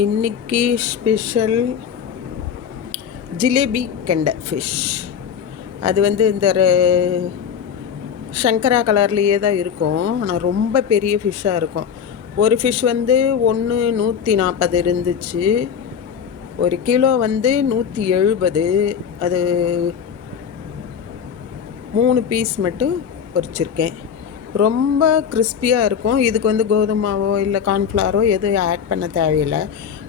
இன்னைக்கு ஸ்பெஷல் ஜிலேபி கெண்டை ஃபிஷ். அது வந்து இந்த சங்கரா கலர்லேயே தான் இருக்கும். ஆனால் ரொம்ப பெரிய ஃபிஷ்ஷாக இருக்கும். ஒரு ஃபிஷ் வந்து 140 இருந்துச்சு. ஒரு கிலோ வந்து 170. அது 3 பீஸ் மட்டும் பொரிச்சிருக்கேன். ரொம்ப கிறிஸ்பியாக இருக்கும். இதுக்கு வந்து கோதுமாவோ இல்லை கார்ன்ஃப்ளவரோ எதுவும் ஆட் பண்ண தேவையில்லை.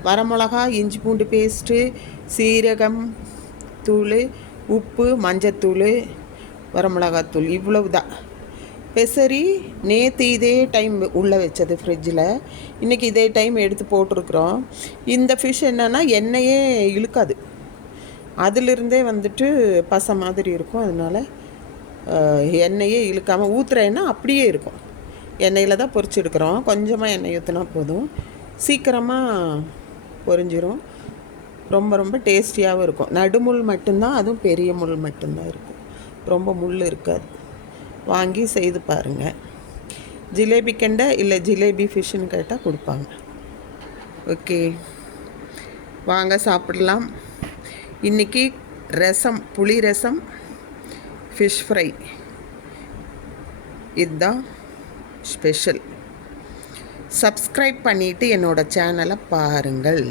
வரமிளகா, இஞ்சி பூண்டு பேஸ்ட்டு, சீரகம் தூள், உப்பு, மஞ்சத்தூள், வரமிளகாத்தூள் இவ்வளவு தான். பெசரி நேற்று இதே டைம் உள்ளே வச்சது ஃப்ரிட்ஜில். இன்றைக்கி இதே டைம் எடுத்து போட்டிருக்குறோம். இந்த ஃபிஷ் என்னென்னா எண்ணெயே இழுக்காது. அதிலிருந்தே வந்துட்டு பசை மாதிரி இருக்கும். அதனால் எண்ணெயே இழுக்காமல் ஊற்றுற எண்ணெய் அப்படியே இருக்கும். எண்ணெயில் தான் பொரிச்சு எடுக்கிறோம். கொஞ்சமாக எண்ணெய் ஊற்றினா போதும், சீக்கிரமாக பொரிஞ்சிரும். ரொம்ப ரொம்ப டேஸ்டியாகவும் இருக்கும். நடுமுள் மட்டும்தான், அதுவும் பெரிய முள் மட்டும்தான் இருக்கும். ரொம்ப முள் இருக்காது. வாங்கி செய்து பாருங்கள். ஜிலேபி கெண்டை இல்லை ஜிலேபி ஃபிஷ்ஷுன்னு கேட்டால் கொடுப்பாங்க. ஓகே, வாங்க சாப்பிடலாம். இன்றைக்கி ரசம், புளி ரசம், ஃபிஷ் ஃப்ரை, இதுதான் ஸ்பெஷல். சப்ஸ்கிரைப் பண்ணிவிட்டு என்னோடய சேனலை பாருங்கள்.